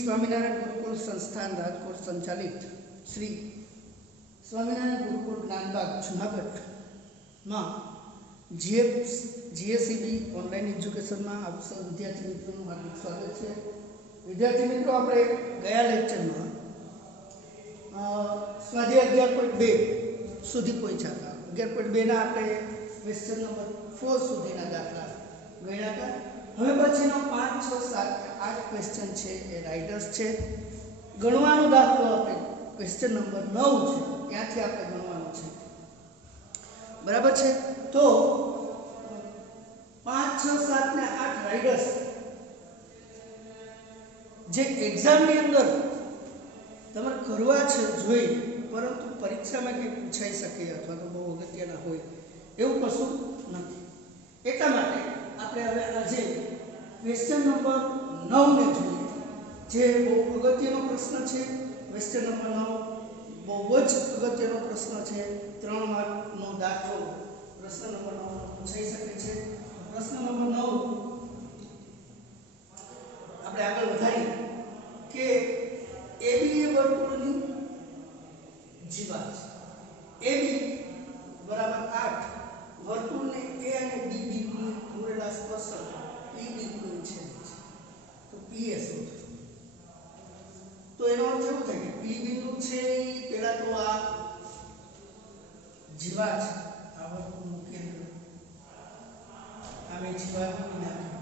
स्वामीनारायण गुरुकुल संस्थान राजकोट संचालित श्री स्वामीनारायण गुरुकुल ज्ञानबाग जूनागढ़ में जीएसईबी ऑनलाइन एज्युकेशन में आप सब विद्यार्थी मित्रों हार्दिक स्वागत है। विद्यार्थी मित्रों, अपने गया लेक्चर में स्वाध्याय 11.2 सुधी पहुंचा था। 11.2 આપણે ક્વેશ્ચન નંબર 4 સુધીના દાખલા ગણ્યા હતા। હવે પછીનો 5 6 7 8 ક્વેશ્ચન છે એ રાઇડર્સ છે। ગણવાનો દાખલો આપણે ક્વેશ્ચન નંબર 9 છે, ત્યાંથી આપણે ગણવાનો છે, બરાબર છે। તો 5 6 7 ને 8 રાઇડર્સ જે એક્ઝામની અંદર તમારે કરવા છે જોઈ, પરંતુ પરીક્ષામાં કંઈ પૂછાઈ શકે અથવા તો બહુ અગત્યના હોય એવું કશું નથી। એટલા માટે આપણે હવે આજે ક્વેશ્ચન નંબર 9 ને જોઈએ, જે બહુ અગત્યનો પ્રશ્ન છે। ક્વેશ્ચન નંબર 9 બહુ જ અગત્યનો પ્રશ્ન છે। 3 માર્કનો દાખલો પ્રશ્ન નંબર 9 પૂછાઈ શકે છે। પ્રશ્ન નંબર 9 આપણે આગળ વધારીએ કે એબી એ વર્તુળની જીવા છે। એબી બરાબર 8 વર્તુળને એ અને બી બિંદુએ દોરેલા સ્પર્શક પી બિંદુની છેદ છે, તો પી એ શોધો। તો એનો અર્થ એવું થાય કે પી બિંદુ છે પહેલા તો આ જીવા છે, આ વર્તુળનું કેન્દ્ર, આમે જીવા દોરી નાખી,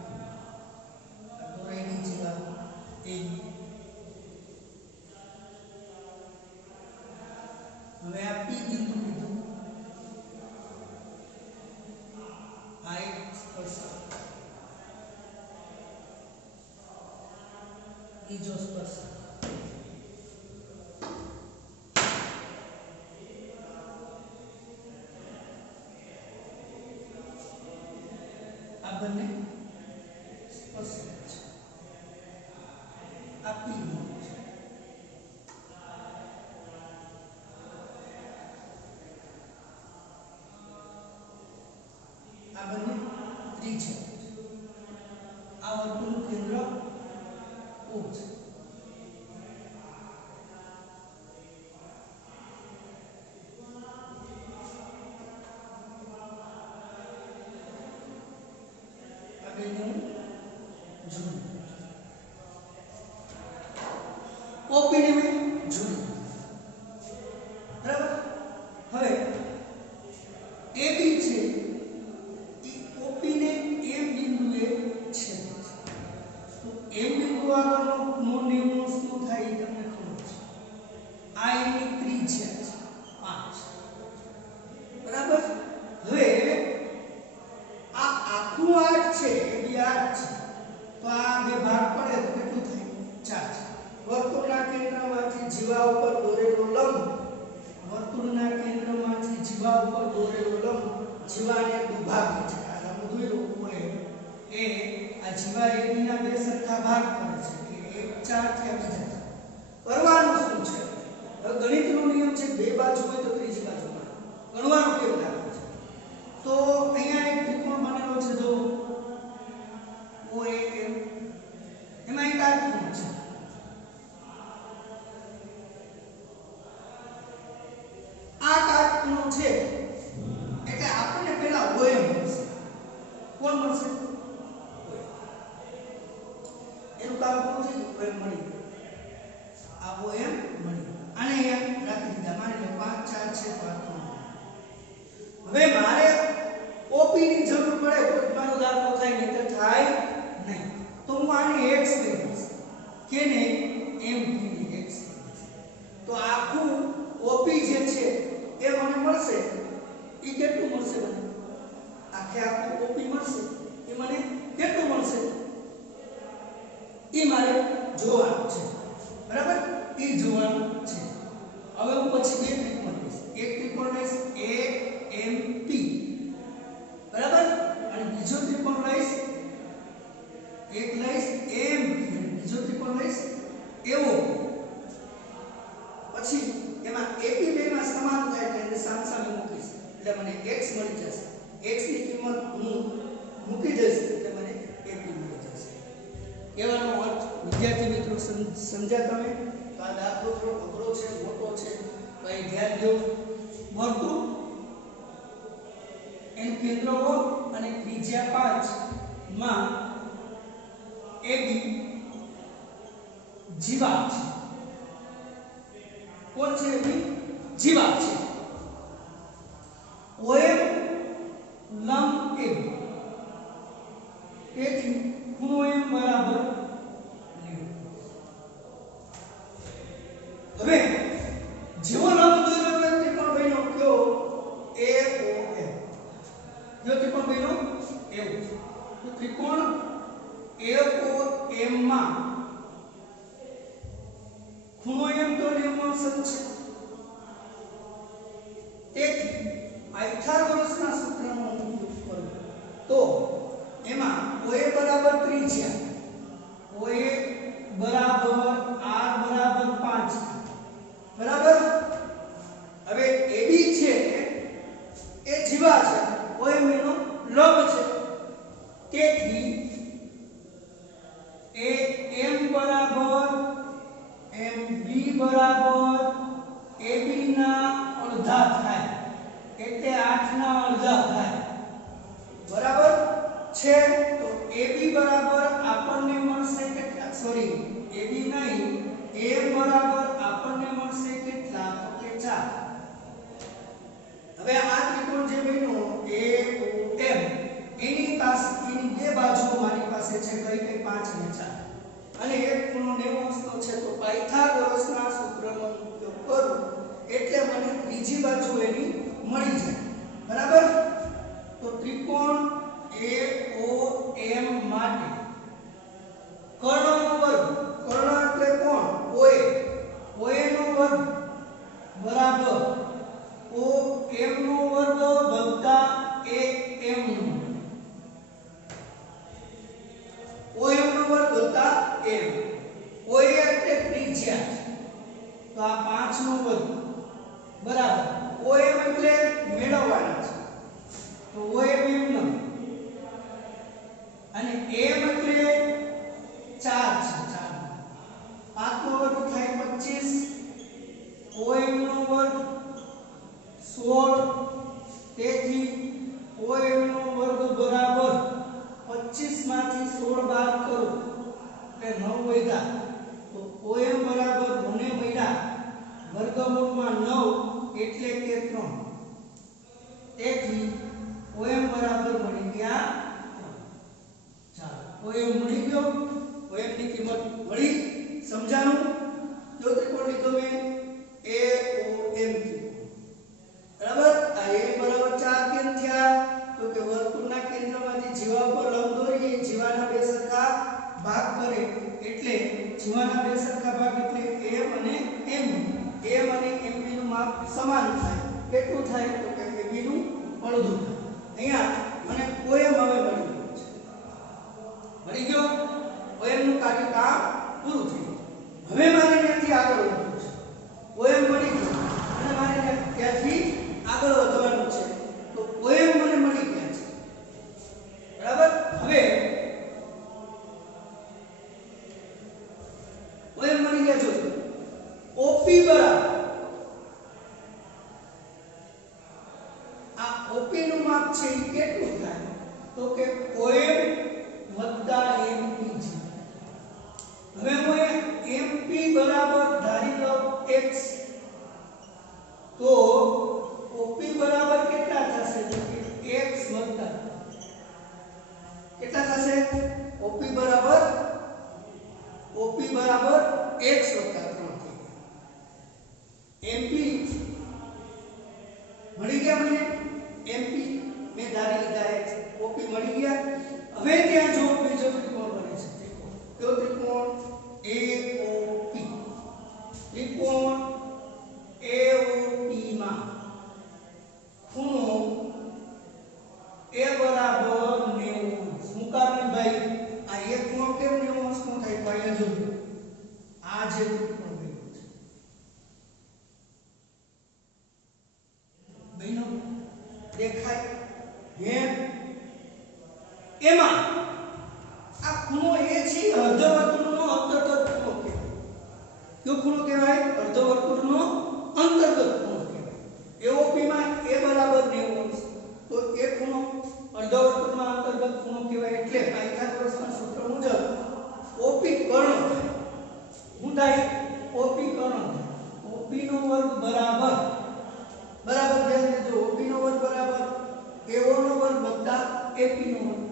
આ દોરેલી જીવા એ હવે આ પી બિંદુ લીધું, આ એક સ્પર્શક, બીજો સ્પર્શક, આ બંને સ્પર્શક છે, આ પી બિંદુ છે। આ બંને ત્રિજ્યા છે, આ વર્તુળનું કેન્દ્ર O છે, આ બેનું જોડું ઓપી ને મેં જોડું, બરાબર। હવે એબી છે ઓપી ને એમ બિંદુએ છેદે છે, તો એમ બિંદુ આગળનો નિયમનો શું થાય તમને ખબર છે। આ એની ત્રિજ્યા છે 5, બરાબર। હવે આ આખું 8 છે, એ બી 8 છે, તો આ બે ભાગ પડે તો કેટલું થાય 4 છે। વર્તુળના કેન્દ્રમાંથી જીવા ઉપર દોરેલો લંબ, વર્તુળના કેન્દ્રમાંથી જીવા ઉપર દોરેલો લંબ જીવાને દુભાગે છે। આ લંબ દોર્યો હોય એ આ જીવા એબી ના બે સરખા ભાગ કરે છે, કે એક 4 થયા બીજા 4। કરવાનું શું છે? હવે ગણિતનો નિયમ છે બે બાજુ હોય તો ત્રીજી બાજુ મળે, ગણવાનું કેવું લાગે છે? તો અહીંયા એક ત્રિકોણ બનેલો છે, જો OAM, એમાં એક કાટખૂણો છે, આ કાટખૂણો છે એટલે આપણને પહેલા OM મળશે। કોણ મળશે? એનું કામ પૂરું થઈ ગયું, OM મળી ગયું, આ OM મળી ગયું, આને અહીંયા રાખી દીધા, માની લો 5 4 છે તો આ 3। હવે મારે OP ની જરૂર પડે તો મારો દાખલો થાય, નહીં તો થાય નહીં, તો હું આને x કહી દઈશ, કેને m ની x, તો આખું OP જે છે એ મને મળશે, એ કેટલું મળશે મને? આખે આખું OP મળશે, એ મને કેટલું મળશે એ મારે જોવાનું છે, બરાબર? એ જોવાનું છે। હવે હું પછી બે ત્રિકોણ લઈશ, એક ત્રિકોણ લઈશ AMP, બરાબર, અને બીજો ત્રિકોણ લઈશ, એક લઈશ AMP અને બીજો ત્રિકોણ લઈશ AO। પછી એમાં AP બે માં સમાન થાય એટલે એને સામસામે મૂકીશ એટલે મને x મળી જશે। x ની કિંમત હું મૂકી દઈશ એટલે મને AP મળી જશે। કહેવાનો અર્થ વિદ્યાર્થી મિત્રો સમજ્યા તમે? તો આ દાખલો થોડો અઘરો છે, મોટો છે, કઈ ધ્યાન દો. વર્તુળ એનું કેન્દ્ર O અને ત્રિજ્યા 5 માં AB જીવાત છે. કોણ છે? AB જીવાત છે. OM લંબ AB, તેથી ખૂણો M બરાબર 90. હવે જેવો લંબ દોર્યો હોય ત્રિકોણ બન્યો કયો? AOM. જો ત્રિકોણ બન્યો એવું, તો ત્રિકોણ AOM માં ખૂણો M તો 90° છે. તેથી પાયથાગોરસના સૂત્રનો ઉપયોગ કરો તો એમાં OA બરાબર ત્રિજ્યા, OA બરાબર R બરાબર 5, બરાબર. હવે AB છે એ જીવા છે, OM એનો લંબ છે, તેથી AM બરાબર MB બરાબર AB ના અડધા થાય, એટલે 8 ના અડધા થાય, બરાબર છે. તો AB બરાબર આપણને મળશે કેટલા? સોરી, AB નહીં, AM બરાબર આપણને મળશે કેટલા? તો કે 4. હવે આ ત્રિકોણ જે બન્યો AOM, એની પાસે એની બે બાજુઓ મારી પાસે છે, કઈ કઈ? 5 અને 4, અને એક ખૂણો 90° છે. તો પાયથાગોરસના સૂત્રનો ઉપયોગ કરું એટલે મને ત્રીજી બાજુ એની મળી જાય, બરાબર. તો ત્રિકોણ AOM માટે કર્ણનો વર્ગ, કર્ણ એટલે કોણ? OA, OA નો વર્ગ બરાબર OM નો વર્ગ વત્તા AM નો, OM નો વર્ગ વત્તા AM. OA એટલે ત્રિજ્યા, તો આ 5 નો વર્ગ બરાબર OM એટલે મેળવવાના છે, તો OM એમનો, અને AM એટલે 4 છે, 4 5 નો વર્ગ થાય 25, OM નો વર્ગ 16, તેથી OM નો વર્ગ બરાબર 25 માંથી 16 બાદ કરો એટલે 9 વધ્યા, તો OM બરાબર 9 મળ્યા, વર્ગમૂળમાં 9 એટલે કે 3, તેથી OM બરાબર મળી ગયા 3. ચાલો, OM મળી ગયો. OM ની કિંમત મળી, સમજાણું? જો ત્રિકોણ લીધો મેં AOM, બરાબર. આ A બરાબર 4 કેમ થયા? તો કે વર્તુળના કેન્દ્રમાંથી જીવા ઉપર લંબ દોરીએ, જીવાના બે સરખા ભાગ કરે, એટલે જીવાના બે સરખા ભાગ એટલે AM અને MB. AM અને MB નું માપ સમાન થાય. કેટલું થાય? તો કે MB નું અડધું થાય. અહીંયા મને OM હવે મળી ગયો. OM નું કાર્ય કામ પૂરું થયું. હવે મારે ત્યાંથી આગળ વધવું છે. OM મળી ગયો અને મારે ત્યાંથી આગળ વધવાનું છે. તો OM મને મળી ગયા છે, બરાબર. હવે OM મળી ગયા જો OP બરાબર આ OP નું માપ છે એ કેટલું થાય? તો કે OM વત્તા MP છે. હવે હું MP બરાબર ધારી લઉં x, તો OP બરાબર કેટલા થશે? તો કે x વત્તા કેટલા થશે? OP બરાબર x વત્તા 3 થઈ ગયા. MP મળી ગયા મને, MP મેં ધારી લીધા x, OP મળી ગયા. હવે ત્યાં જો બીજો ત્રિકોણ બને છે, કયો ત્રિકોણ? AOP. ત્રિકોણ AOP માં ખૂણો A બરાબર 90. શું કારણ ભાઈ? આ એક ખૂણો કેમ 90 નો થાય? પાયા જોજો, આ જે ત્રિકોણ બન્યો છે બન્યો દેખાય હે? એમાં આ ખૂણો A છે અર્ધવર્તુળનો અંતર ખૂણો કહેવાય, અર્ધવર્તુળનો અંતર્ગત ખૂણો કહેવાય. એઓપી માં a બરાબર 90 અંશ, તો એ ખૂણો અર્ધવર્તુળમાં અંતર્ગત ખૂણો કહેવાય. એટલે પાયથાગોરસના સૂત્ર મુજબ ઓપી કર્ણ શું થાય? ઓપી કર્ણ ઓપી નો વર્ગ બરાબર બરાબર ધ્યાન દેજો, ઓપી નો વર્ગ બરાબર એઓ નો વર્ગ વત્તા એપી નો વર્ગ,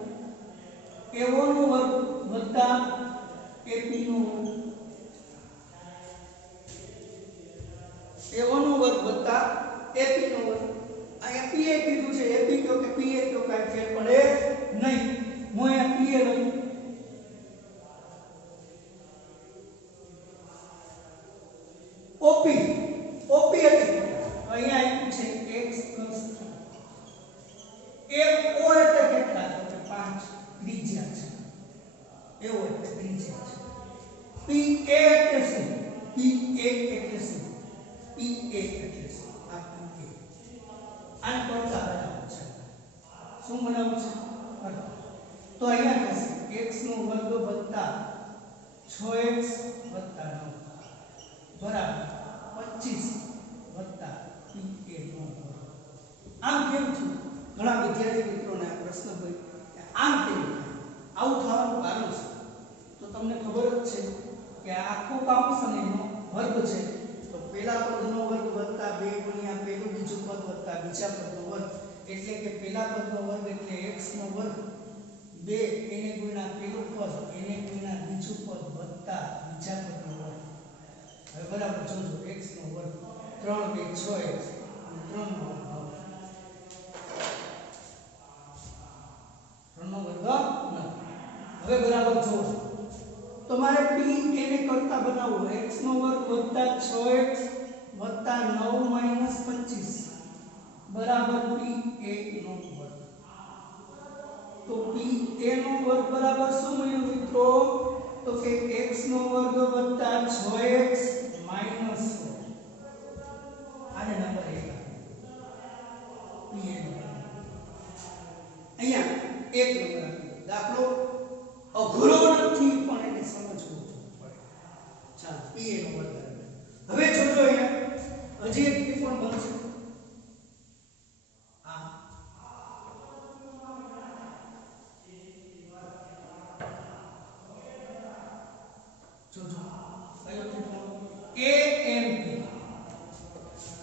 એઓ નો વર્ગ વત્તા એપી નો વર્ગ, એઓ નો વર્ગ વત્તા એપી નો વર્ગ. આ પી એ કીધું છે, એપી કયો કે પી એ કયો કાંઈ ફેર પડે નહીં. હું અહીંયા પી એ લઉં, ઓપી ઓપી એટલે અહીંયા આપ્યું છે x + એક ઓ એટલે કેટલા? તો કે 5 ત્રિજ્યા છે. એવો એટલે ત્રિજ્યા છે. પી એ એટલે શું? પી એ એટલે શું? પી એ એટલે શું? આ પી એ આને પડતા બનાવવું છે. શું બનાવવું છે? તો અહીંયા થશે x નો વર્ગ વત્તા 6x વત્તા 9 બરાબર 25 વત્તા પી એ નો વર્ગ. આમ કેમ થયું? ઘણા વિદ્યાર્થી મિત્રોને આ પ્રશ્ન હોય કે આમ કેમ થાય? આવું થવાનું કારણ છે તો તમને ખબર જ છે કે આખો કાઉન્સ અને એનો વર્ગ છે. તો પહેલા પદનો વર્ગ વત્તા 2 ગુણ્યા પહેલું બીજું પદ વત્તા બીજા પદનો વર્ગ, એટલે કે પહેલા પદનો વર્ગ એટલે x નો વર્ગ 2 એને ગુણ્યા પહેલું પદ એને ગુણ્યા બીજું પદ વત્તા બીજા પદનો વર્ગ. હવે બરાબર જોજો, x નો વર્ગ 3 2 6x અને 3 નો વર્ગ 3 નો વર્ગ 9. હવે બરાબર જો તમારે p એને કરતા બનાવવો, x નો વર્ગ વત્તા 6x વત્તા 9 માઈનસ 25 બરાબર p a નો વર્ગ. તો p a નો વર્ગ બરાબર શું મળ્યું મિત્રો? તો કે x નો વર્ગ વત્તા 6x માઈનસ 6. આને નંબર 1 p a નો વર્ગ. અહીંયા એક નંબર આપ્યો. દાખલો અઘરો નથી પણ એને સમજવું પડે. ચાલો p a નો વર્ગ. હવે જોજો અહીંયા હજી એક ત્રિકોણ બનશે. આ જોજો કયો ત્રિકોણ? AMP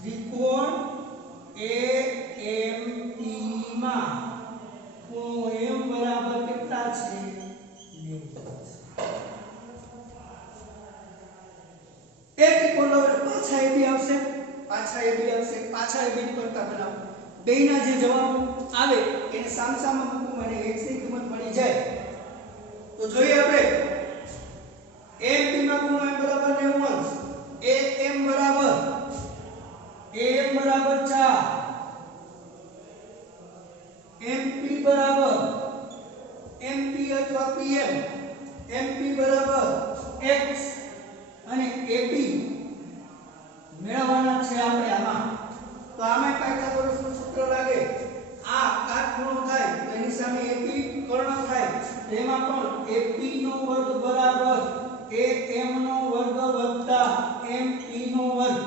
ત્રિકોણ AMP માં ખૂણો m બરાબર કેટલા છે? 90. એક ત્રિકોણ લો એટલે પાછા AB આવશે, પાછા AB આવશે, પાછા AB ની કરતા બનાવો. બેયના જે જવાબ આવે એને સામસામા મૂકવું અને x ની કિંમત મળી જાય. તો જોઈએ આપણે AMP માં ખૂણો m બરાબર 90 અંશ, AM બરાબર 4, MP બરાબર MP અથવા PM, MP બરાબર x અને AB મેળવવાના છે આપણે આમાં. તો આમાં પાયથાગોરસનું સૂત્ર લાગે. આ કાટખૂણો થાય તો એની સામે AP કર્ણ થાય. તેમાં પણ AP નો વર્ગ બરાબર AM નો વર્ગ વત્તા MP નો વર્ગ.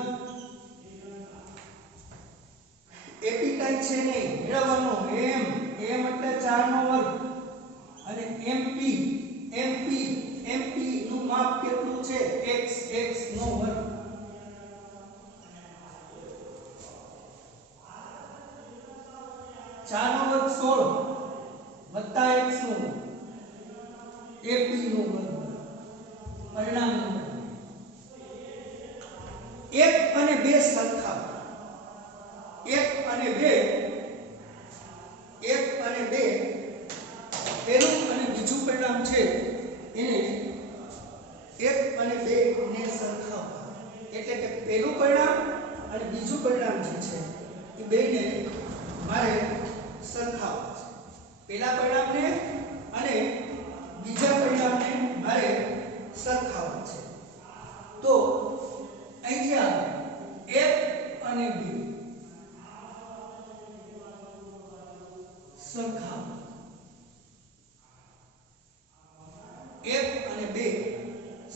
AP કાઈ છે નહીં, મેળવવાનો m એટલે 4 નો વર્ગ અને MP નું માપ કેટલું છે? x નો વર્ગ. ચાર નો વર્ગ 16 વત્તા x નો વર્ગ, AP નો વર્ગ. પરિણામ નંબર 1 અને 2 સરખા. 1 અને 2 પહેલું અને બીજું પરિણામ છે એને 1 અને 2 ને સરખાવવા. એટલે કે પહેલું પરિણામ અને બીજું પરિણામ જે છે એ બેને મારે સરખાવવા છે. પહેલા પરિણામને અને બીજા પરિણામને મારે સરખાવવા છે. તો અહીંથી આવે 1 અને 2 સરખાવવા. 1 અને 2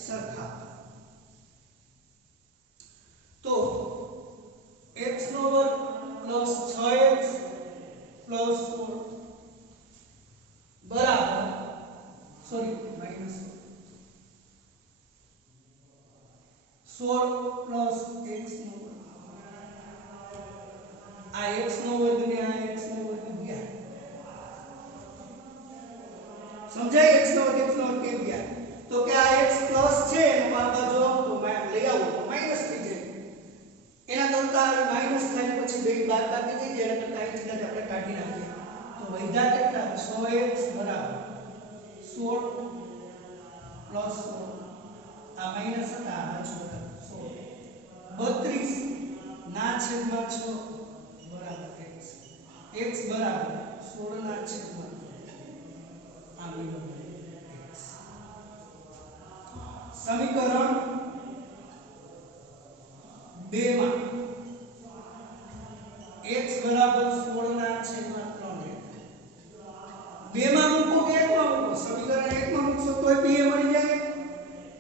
સરખાવવા. પ્લસ 6x પ્લસ 16 બરાબર સોરી માઈનસ 16 પ્લસ x નો આ x નો વર્ગ ને આ x નો વર્ગ ગયા સમજાય x નો વર્ગ કેમ ગયા તો કે આ x પ્લસ છે એનો બાજુ તો લઈ આવો તો માઈનસ થઈ જાય એના કરતા માઈનસ થાય પછી બે બાદ બાકી થઈ જાય એટલે કાઈ ચીજ આપણે કાઢી નાખીએ તો વૈધા કેટલા 6x બરાબર 16 પ્લસ 16 આ માઈનસ હતા આ બાજુ 32 ના છેદમાં 6 બરાબર x બરાબર 16 ના છેદમાં આ મિલિયન x સમીકરણ 2 માં x બરાબર 16 ના છેદમાં 3 2 માં મૂકો કે 1 માં મૂકો સમીકરણ 1 માં મૂકશો તોય p મળી જાય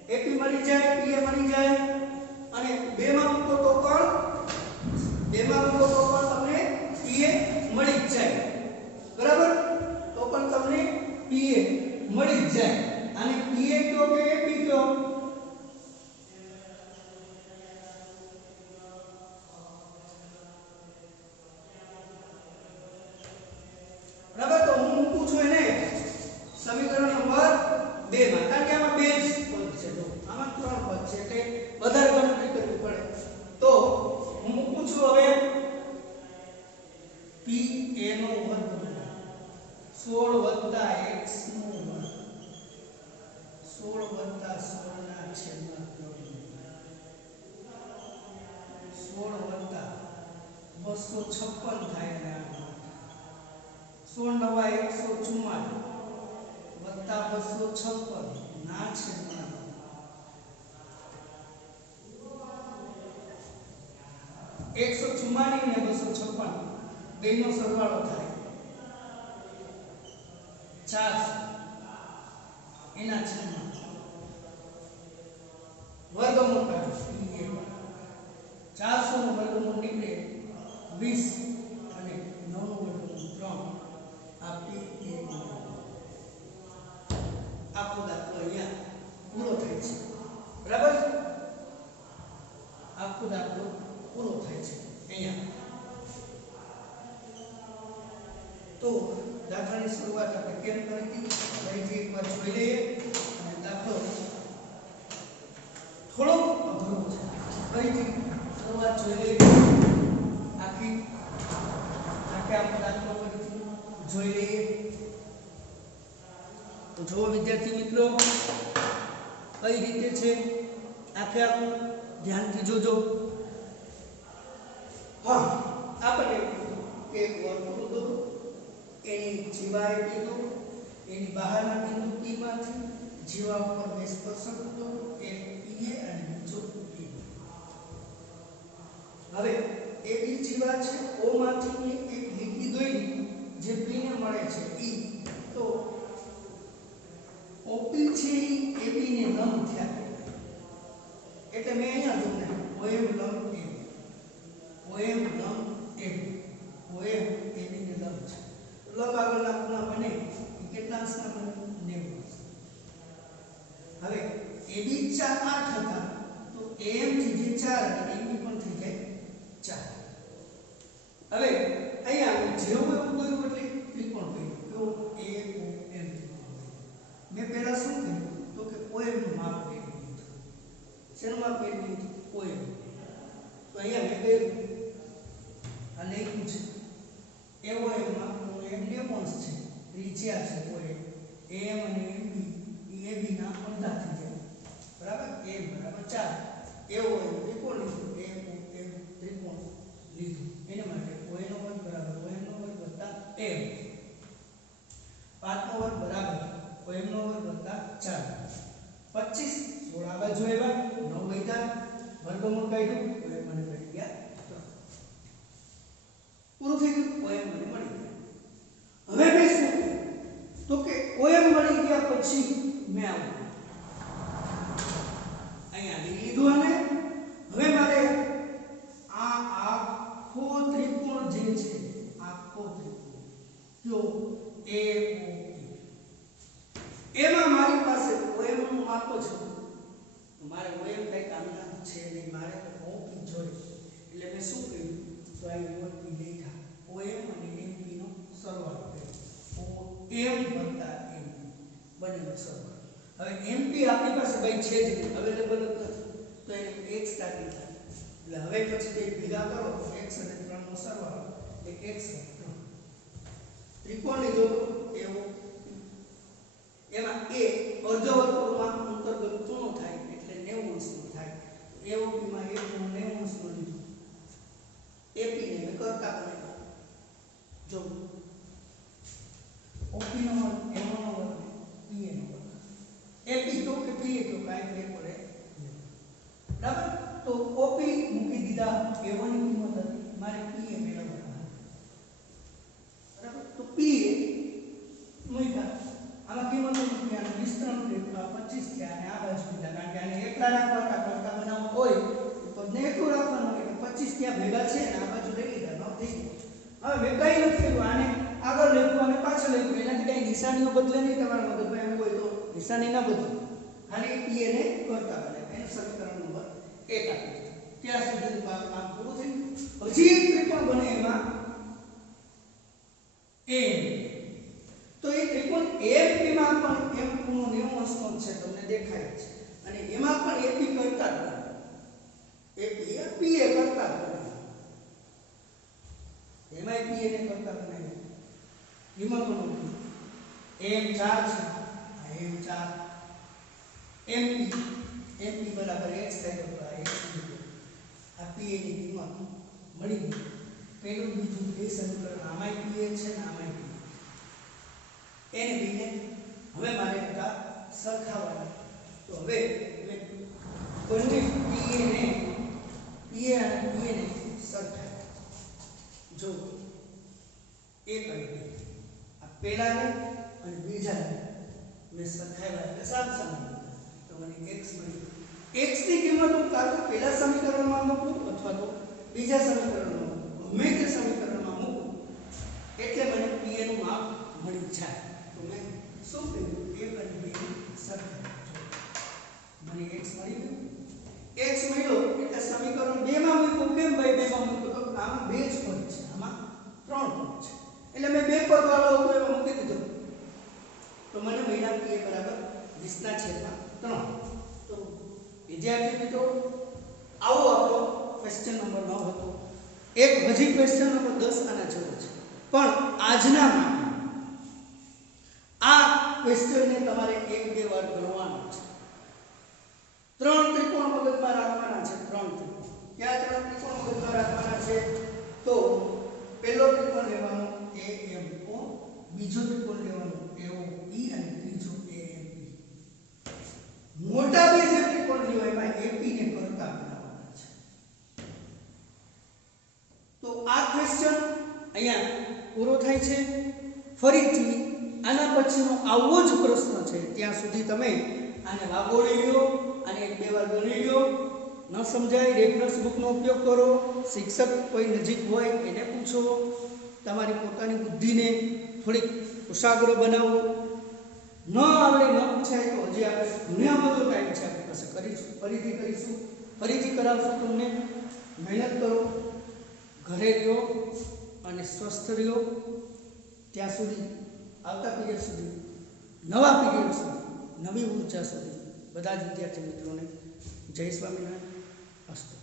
ap મળી જાય p મળી જાય અને 2 માં મૂકો તો પણ 2 માં મૂકો તો પણ તમને pa મળી જ જાય બરાબર તો પણ તમને pa મળી જ જાય અને pa કયો કે ap કયો બરાબર તો હું મૂકું છું એને સમીકરણ નંબર 2 માં કારણ કે આમાં બે જ પદ છે જો આમાં 3 પદ છે એટલે વધારે ગણતરી કરવી પડે તો હું મૂકું છું હવે p a નો વર્ગ 16 x નો વર્ગ 16 16 ના છેદમાં 3 16 256 થાય ને 16 નવા 144 વત્તા 256 ના છેદમાં 144 ને 256 બેનો સરવાળો થાય 400 એના છેદમાં વર્ગમૂળ કાઢો 400 નો વર્ગમૂળ નીકળે 20 અને 9 નો વર્ગમૂળ 3 આ p આખો દાખલો અહીંયા પૂરો થાય છે બરાબર આખો દાખલો પૂરો થાય છે અહીંયા તો દાખલાની શરૂઆત આપણે કેમ કરી હતી ફરીથી એકવાર જોઈ લઈએ અને દાખલો થોડો અઘરો છે ફરીથી શરૂઆત જોઈ લઈએ આખી આપણે દાખલો ફરીથી જોઈ લઈએ તો જો વિદ્યાર્થી મિત્રો કઈ રીતે છે આખે આખું ધ્યાનથી જોજો હા આપણે એક વર્તુળ દો એની જીવા બિંદુ એની બહારના બિંદુ p માંથી જીવા ઉપર બે સ્પર્શક દો એક pa અને બીજો p હવે એ બી જીવા છે o માંથી એક લીટી દોરી જે p ને મળે છે e તો OP છે AB ને લંબ થયા એટલે મેં અહીંયા તમને OM લંબ AB OM લંબ AB OM AB ને લંબ છે લંબ આગળના ખૂણા બને કેટલા અંશના બને 90 હવે AB 8 હતા તો AM થી જે 4 હતા AB પણ થઈ જાય 4 હવે અહીંયા જેવું એવું દોર્યું એટલે ત્રિકોણ કર્યું તો AOM મેં પહેલા શું કર્યું તો કે OM નું માપ મેળવી લીધું શેનું માપ મેળવી લીધું OM તો અહીંયા મેં કર્યું આ લખ્યું છે AOM માં OM ડેમોન્સ છે ત્રિજ્યા છે OM AM અને MB એ AB ના અડધા થઈ જાય બરાબર AM બરાબર 4 AOM ત્રિકોણ લીધું AOM ત્રિકોણ લીધું એના માટે OM નો વર્ગ બરાબર OM નો વર્ગ વત્તા AM 5 નો વર્ગ બરાબર OM નો વર્ગ વત્તા 4 25 16 બાજુ આવ્યા 9 વૈધા વર્ગમૂળ કાઢ્યું OM મને મળી ગયા 3 પૂરું થઈ ગયું OM મને મળી ગયા હવે મેં શું તો કે OM મળી ગયા પછી મેં આવું અહીંયા લીધું અને હવે મારે આ આખો ત્રિકોણ જે હવે એમપી આપણી પાસે ભાઈ છે જ નહીં, અવેલેબલ જ નથી, તો એને x કાઢી થાય. એટલે હવે પછી બે ભેગા કરો તો x અને 3 નો સરવાળો એટલે x + 3. ત્રિકોણ લીધો તો એવો, એમાં a અર્ધવર્તુળમાં અંતર્ગત ખૂણો થાય એટલે 90 અંશનો થાય. એવો માં a નું 90 અંશનો લીધો. AP ને મેં કરતા બનાવ્યો. જો OP નો વર્ગ, MO નો વર્ગ, PA નો વર્ગ. AP તો કે PA તો કાંઈ ફેર પડે નહીં. બરાબર? તો OP મૂકી દીધા, A1 ની કિંમત હતી, મારે PA મેળવવા. બરાબર? તો PA મૂક્યા. આમાં કિંમત મૂકી અને વિસ્તરણ કર્યું, 25 થયા અને આ બાજુ લીધા, કારણ કે આને એકલા રાખવા કરતા બનાવવા હોય તો પદને એકલું રાખવાનું, એટલે 25 ત્યાં ભેગા છે અને આ બાજુ લઈ લીધા, નો થઈ ગયું. હવે મેં કઈ નથી કર્યું, આને આગળ લખ્યું અને પાછળ લખ્યું, એનાથી કઈ નિશાનીઓ બદલે નહીં. તમારા મગજમાં એમ હોય તો નિશાની ના બદલે, ખાલી PA ને કરતા બને. એનું સમીકરણ નંબર 1 આપી દીધું. ત્યાં સુધી કામ પૂરું થઈ ગયું. હજી એક ત્રિકોણ બને એમાં A, તો એ ત્રિકોણ AFP માં પણ m ખૂણો 90 અંશનો છે, તમને દેખાય છે, અને એમાં પણ AP કરતા જ બને. AP PA કરતા જ બને. એમાં PA ને કરતા બનાવી. એમાં પણ m4 છે, આ m4 MP બરાબર x થાય તો આ x લીધું. આ PA ની કિંમત મળી ગઈ. પહેલું બીજું બે સમીકરણ, આમાંય PA છે ને આમાંય PA. એને બીને હવે મારે બધા સરખાવવાના. તો હવે મેં બંને PA અને PA ને સરખાવ્યા. જો એક આ પહેલાને અને બીજાને મેં સરખાવ્યા એટલે સામસામે, તો મને x મળ્યું. x ની કિંમત હું કાં તો પહેલા સમીકરણમાં મૂકું અથવા તો બીજા સમીકરણમાં મૂકું, ગમે તે સમીકરણમાં મૂકું એટલે મને PA નું માપ મળી જાય. તો મેં શું કર્યું, 1 અને 2 સરખાવ્યા. મને x મળી ગયું. x મળ્યો એટલે સમીકરણ 2 માં મૂક્યું. કેમ ભાઈ 2 માં મૂક્યું? તો આમાં 2 જ પદ છે, આમાં 3 પદ છે, એટલે મેં 2 પદ વાળો હતો એમાં મૂકી દીધો. તો મને મળ્યા PA બરાબર 20/3. તો વિદ્યાર્થી મિત્રો, આવો આપણો ક્વેશ્ચન નંબર 9 હતો. એક હજી ક્વેશ્ચન નંબર 10 આના જેવો છે, પણ આજના માટે આ ક્વેશ્ચનને તમારે 1-2 વાર ગણવાનો છે. 3 ત્રિકોણ મગજમાં રાખવાના છે. 3 ત્રિકોણ. ક્યાં 3 ત્રિકોણ મગજમાં રાખવાના છે? તો પહેલો ત્રિકોણ લેવાનો AMO, બીજો ત્રિકોણ લેવાનો AOP અને ત્રીજો AMP. મોટા બે જે ત્રિકોણ લ્યો એમાં AP ને કરતા બનાવવાના છે. તો આ ક્વેશ્ચન અહીંયા પૂરો થાય છે. ફરીથી આના પછીનો આવો જ પ્રશ્ન છે, ત્યાં સુધી તમે આને વાગોળી લ્યો, આને 1-2 વાર ગણી લ્યો. ન સમજાય રેફરન્સ બુકનો ઉપયોગ કરો. શિક્ષક કોઈ નજીક હોય એને પૂછો. તમારી પોતાની બુદ્ધિને થોડીક ઉષાગ્ર બનાવો. ન આવડે ન પૂછાય તો હજી આપણે ઘણા બધો ટાઈમ છે આપણી પાસે, કરીશું, ફરીથી કરાવશું તમને. મહેનત કરો, ઘરે રહ્યો અને સ્વસ્થ રહ્યો. ત્યાં સુધી આવતા પીરિયડ સુધી, નવા પીરિયડ સુધી, નવી ઊર્જા સુધી બધા જ વિદ્યાર્થી મિત્રોને જય સ્વામિનારાયણ. અસ્તુ.